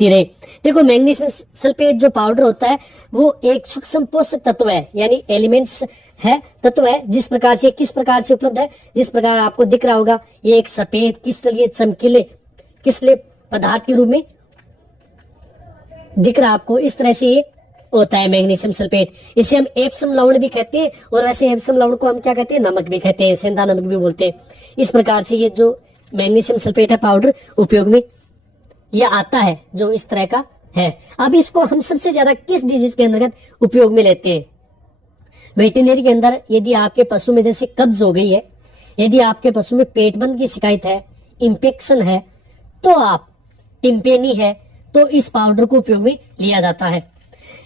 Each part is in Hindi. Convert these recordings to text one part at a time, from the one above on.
दिखती रहे। देखो मैग्नीशियम सल्फेट जो पाउडर होता है वो एक सूक्ष्म पोषक तत्व है, यानी एलिमेंट्स है, तत्व है। जिस प्रकार से किस प्रकार से उपलब्ध है, जिस प्रकार आपको दिख रहा होगा, ये एक सफेद क्रिस्टलीय चमकीले किसले पदार्थ के रूप में दिख रहा आपको, इस तरह से ये होता है मैग्नीशियम सल्फेट। इसे हम एप्सम लवण भी कहते हैं, और वैसे एप्सम लवण को हम क्या कहते हैं, नमक भी कहते हैं, सेंधा नमक भी बोलते हैं। इस प्रकार से ये जो मैग्नीशियम सल्फेट है पाउडर उपयोग में ये आता है, जो इस तरह का है। अब इसको हम सबसे ज्यादा किस डिजीज के अंतर्गत उपयोग में लेते हैं? वेटरनरी के अंदर यदि आपके पशु में जैसे कब्ज हो गई है, यदि आपके पशु में पेटबंद की शिकायत है, इंफेक्शन है, तो आप टिम्पेनी है, तो इस पाउडर को उपयोग में लिया जाता है।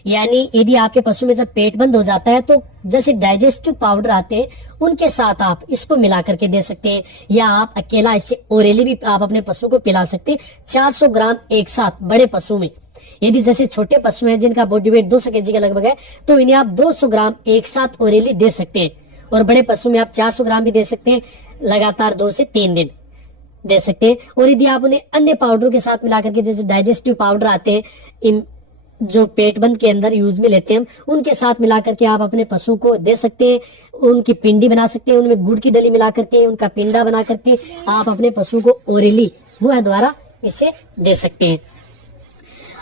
यानी यदि आपके पशु में जब पेट बंद हो जाता है तो जैसे डाइजेस्टिव पाउडर आते हैं उनके साथ आप इसको मिला करके दे सकते हैं, या आप अकेला इससे ओरली भी आप अपने पशु को पिला सकते हैं। 400 ग्राम एक साथ बड़े पशु में, यदि जैसे छोटे पशु हैं जिनका बॉडी वेट 200 केजी के लगभग है, तो इन्हें आप 200 ग्राम एक साथ ओरली दे सकते हैं। और बड़े पशु में आप 400 ग्राम भी दे सकते हैं, लगातार 2 से 3 दिन दे सकते हैं। और यदि आप उन्हें अन्य पाउडरों के साथ मिलाकर के, जैसे डाइजेस्टिव पाउडर आते हैं इन जो पेटबंद के अंदर यूज में लेते हैं, उनके साथ मिलाकर के आप अपने पशु को दे सकते हैं। उनकी पिंडी बना सकते हैं, उनमें गुड़ की डली मिला करके उनका पिंडा बना करके आप अपने पशु को ओरली मुंह द्वारा इसे दे सकते हैं।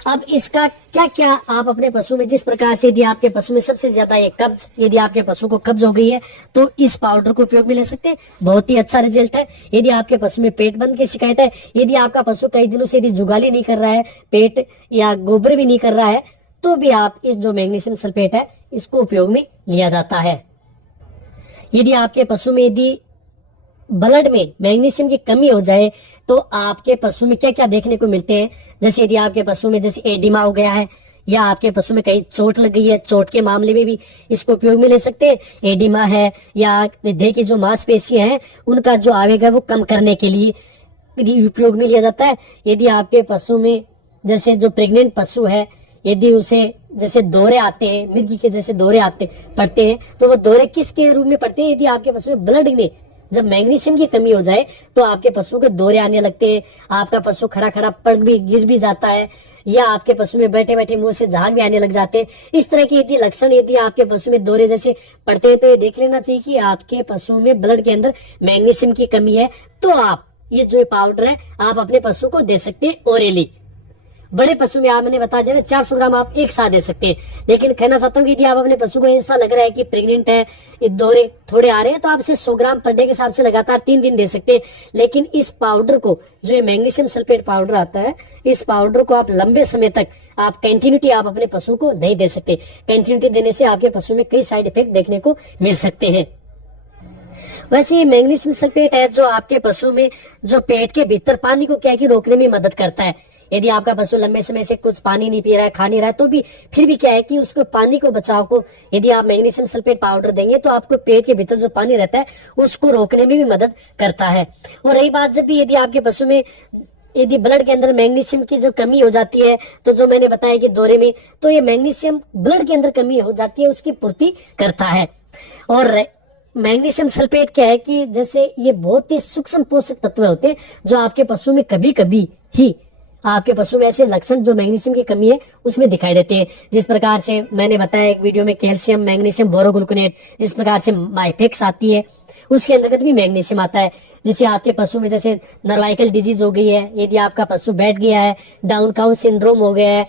अब इसका क्या क्या आप अपने पशु में, जिस प्रकार से यदि आपके पशु में सबसे ज्यादा ये कब्ज, यदि आपके पशु को कब्ज हो गई है तो इस पाउडर को उपयोग में ले सकते हैं, बहुत ही अच्छा रिजल्ट है। यदि आपके पशु में पेट बंद की शिकायत है, यदि आपका पशु कई दिनों से यदि जुगाली नहीं कर रहा है, पेट या गोबर भी नहीं कर रहा है, तो भी आप इस जो मैग्नीशियम सल्फेट है इसको उपयोग में लिया जाता है। यदि आपके पशु में यदि ब्लड में मैग्नीशियम की कमी हो जाए तो आपके पशु में क्या क्या देखने को मिलते हैं, जैसे यदि आपके पशु में जैसे एडिमा हो गया है, या आपके पशु में कहीं चोट लग गई है, चोट के मामले में भी इसको उपयोग में ले सकते हैं। एडिमा है या देह की जो मांसपेशियां हैं उनका जो आवेग है वो कम करने के लिए उपयोग में लिया जाता है। यदि आपके पशु में जैसे जो प्रेग्नेंट पशु है, यदि उसे जैसे दौरे आते हैं, मिर्गी के जैसे दौरे आते पड़ते हैं, तो वो दौरे किसके रूप में पड़ते हैं? यदि आपके पशु में ब्लड में जब मैग्नीशियम की कमी हो जाए तो आपके पशु के दौरे आने लगते हैं, आपका पशु खड़ा खड़ा पड़ भी गिर भी जाता है, या आपके पशु में बैठे बैठे मुंह से झाग भी आने लग जाते हैं। इस तरह के यदि लक्षण यदि आपके पशु में दौरे जैसे पड़ते हैं तो ये देख लेना चाहिए कि आपके पशु में ब्लड के अंदर मैग्नीशियम की कमी है। तो आप ये जो पाउडर है आप अपने पशु को दे सकते हैं ओरली। बड़े पशु में आपने बता दिया 400 ग्राम आप एक साथ दे सकते हैं, लेकिन कहना चाहता हूँ कि यदि आप अपने पशु को ऐसा लग रहा है कि प्रेग्नेंट है, ये दौरे थोड़े आ रहे हैं, तो आप इसे 100 ग्राम पर डे के हिसाब से लगातार 3 दिन दे सकते हैं। लेकिन इस पाउडर को, जो ये मैग्नीशियम सल्फेट पाउडर आता है, इस पाउडर को आप लंबे समय तक आप कंटिन्यूटी आप अपने पशु को नहीं दे सकते। कंटिन्यूटी देने से आपके पशु में कई साइड इफेक्ट देखने को मिल सकते हैं। वैसे ये मैग्नीशियम सल्फेट है जो आपके पशु में जो पेट के भीतर पानी को क्या है कि रोकने में मदद करता है। यदि आपका पशु लंबे समय से कुछ पानी नहीं पी रहा है, खा नहीं रहा है, तो भी फिर भी क्या है कि उसको पानी को बचाव को यदि आप मैग्नीशियम सल्फेट पाउडर देंगे तो आपको पेट के भीतर जो पानी रहता है उसको रोकने में भी मदद करता है। और रही बात जब भी यदि आपके पशु में यदि ब्लड के अंदर मैग्नीशियम की जो कमी हो जाती है, तो जो मैंने बताया कि दौरे में, तो ये मैग्नीशियम ब्लड के अंदर कमी हो जाती है, उसकी पूर्ति करता है। और मैग्नीशियम सल्फेट क्या है कि जैसे ये बहुत ही सूक्ष्म पोषक तत्व होते हैं जो आपके पशु में कभी कभी ही आपके पशु में ऐसे लक्षण जो मैग्नीशियम की कमी है उसमें दिखाई देते हैं। जिस प्रकार से मैंने बताया एक वीडियो में कैल्शियम, मैग्नीशियम, बोरोग्लूकोनेट, जिस प्रकार से माइफेक्स आती है उसके अंतर्गत भी मैग्नीशियम आता है। जैसे आपके पशु में जैसे नर्वाइकल डिजीज हो गई है, यदि आपका पशु बैठ गया है, डाउन काउ सिंड्रोम हो गया है,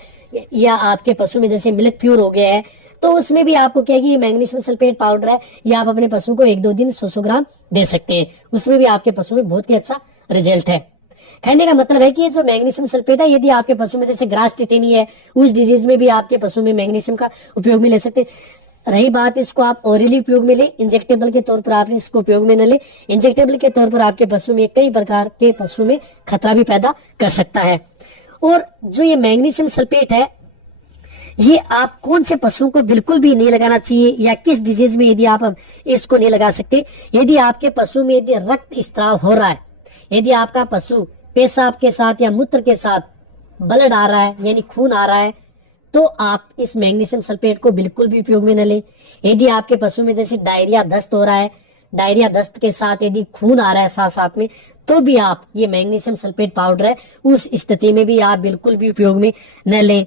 या आपके पशु में जैसे मिल्क प्योर हो गया है, तो उसमें भी आपको क्या है कि मैग्नीशियम सल्फेट पाउडर है, या आप अपने पशु को 1-2 दिन 100 ग्राम दे सकते हैं। उसमें भी आपके पशु में बहुत ही अच्छा रिजल्ट है। कहने का मतलब है कि ये जो मैग्नीशियम सल्फेट है, यदि आपके पशु में जैसे ग्रास टिटेनी है, उस डिजीज में भी आपके पशु में मैग्नीशियम का उपयोग में ले सकते हैं। रही बात इसको आप ओरली उपयोग में ले, इंजेक्टेबल के तौर पर आप इसको उपयोग में न ले। इंजेक्टेबल के तौर पर आपके पशु में कई प्रकार के पशु में खतरा भी पैदा कर सकता है। और जो ये मैग्नीशियम सल्फेट है, ये आप कौन से पशुओं को बिल्कुल भी नहीं लगाना चाहिए, या किस डिजीज में यदि आप इसको नहीं लगा सकते? यदि आपके पशु में यदि रक्त स्त्राव हो रहा है, यदि आपका पशु पेशाब के साथ या मूत्र के साथ ब्लड आ रहा है, यानी खून आ रहा है, तो आप इस मैग्नीशियम सल्फेट को बिल्कुल भी उपयोग में न लें। यदि आपके पशु में जैसे डायरिया, दस्त हो रहा है, डायरिया दस्त के साथ यदि खून आ रहा है साथ साथ में, तो भी आप ये मैग्नीशियम सल्फेट पाउडर है उस स्थिति में भी आप बिल्कुल भी उपयोग में न लें।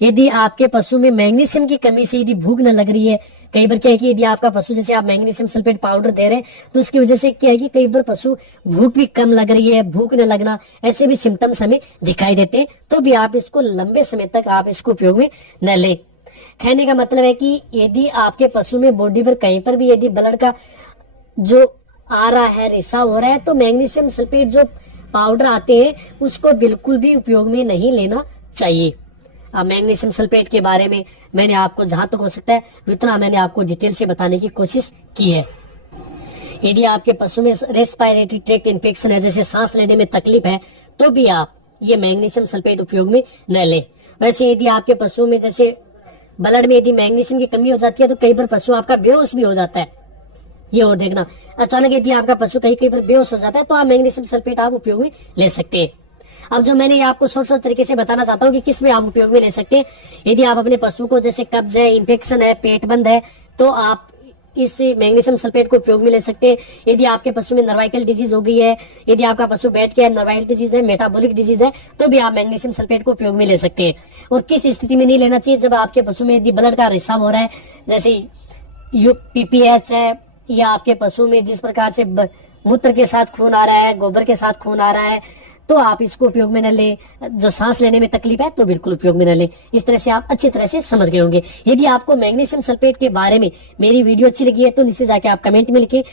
यदि आपके पशु में मैग्नीशियम की कमी से यदि भूख न लग रही है, कई बार क्या है कि यदि आपका पशु जैसे आप मैग्नीशियम सल्फेट पाउडर दे रहे हैं तो उसकी वजह से क्या है कि कई बार पशु भूख भी कम लग रही है, भूख न लगना, ऐसे भी सिम्टम्स हमें दिखाई देते हैं, तो भी आप इसको लंबे समय तक आप इसको उपयोग में न लें। कहने का मतलब है कि यदि आपके पशु में बॉडी पर कहीं पर भी यदि ब्लड का जो आ रहा है, रिसाव हो रहा है, तो मैग्नीशियम सल्फेट जो पाउडर आते हैं उसको बिल्कुल भी उपयोग में नहीं लेना चाहिए। अब मैग्नीशियम सल्फेट के बारे में मैंने आपको जहां तक हो सकता है उतना मैंने आपको डिटेल से बताने की कोशिश की है। यदि आपके पशु में रेस्पिरेटरी ट्रैक्ट इन्फेक्शन है, जैसे सांस लेने में तकलीफ है, तो भी आप ये मैग्नीशियम सल्फेट उपयोग में न लें। वैसे यदि आपके पशु में जैसे ब्लड में यदि मैग्नीशियम की कमी हो जाती है तो कई बार पशु आपका बेहोश भी हो जाता है। ये और देखना, अचानक यदि आपका पशु कई बार बेहोश हो जाता है तो आप मैग्नीशियम सल्फेट आप उपयोग में ले सकते हैं। अब जो मैंने आपको शॉर्ट तरीके से बताना चाहता हूँ कि किस में आप उपयोग में ले सकते हैं। यदि आप अपने पशु को जैसे कब्ज है, इन्फेक्शन है, पेट बंद है, तो आप इस मैग्नीशियम सल्फेट को उपयोग में ले सकते हैं। यदि आपके पशु में नर्वाइकल डिजीज हो गई है, यदि आपका पशु बैठ गया है, नर्वाइकल डिजीज है, मेटाबॉलिक डिजीज है, तो भी आप मैग्नीशियम सल्फेट को उपयोग में ले सकते हैं। और किस स्थिति में नहीं लेना चाहिए, जब आपके पशु में यदि ब्लड का रिसाव हो रहा है, जैसे यूपीपीएच है, या आपके पशु में जिस प्रकार से मूत्र के साथ खून आ रहा है, गोबर के साथ खून आ रहा है, तो आप इसको उपयोग में न ले। जो सांस लेने में तकलीफ है तो बिल्कुल उपयोग में न ले। इस तरह से आप अच्छी तरह से समझ गए होंगे। यदि आपको मैग्नीशियम सल्फेट के बारे में मेरी वीडियो अच्छी लगी है तो नीचे जाके आप कमेंट में लिखिए।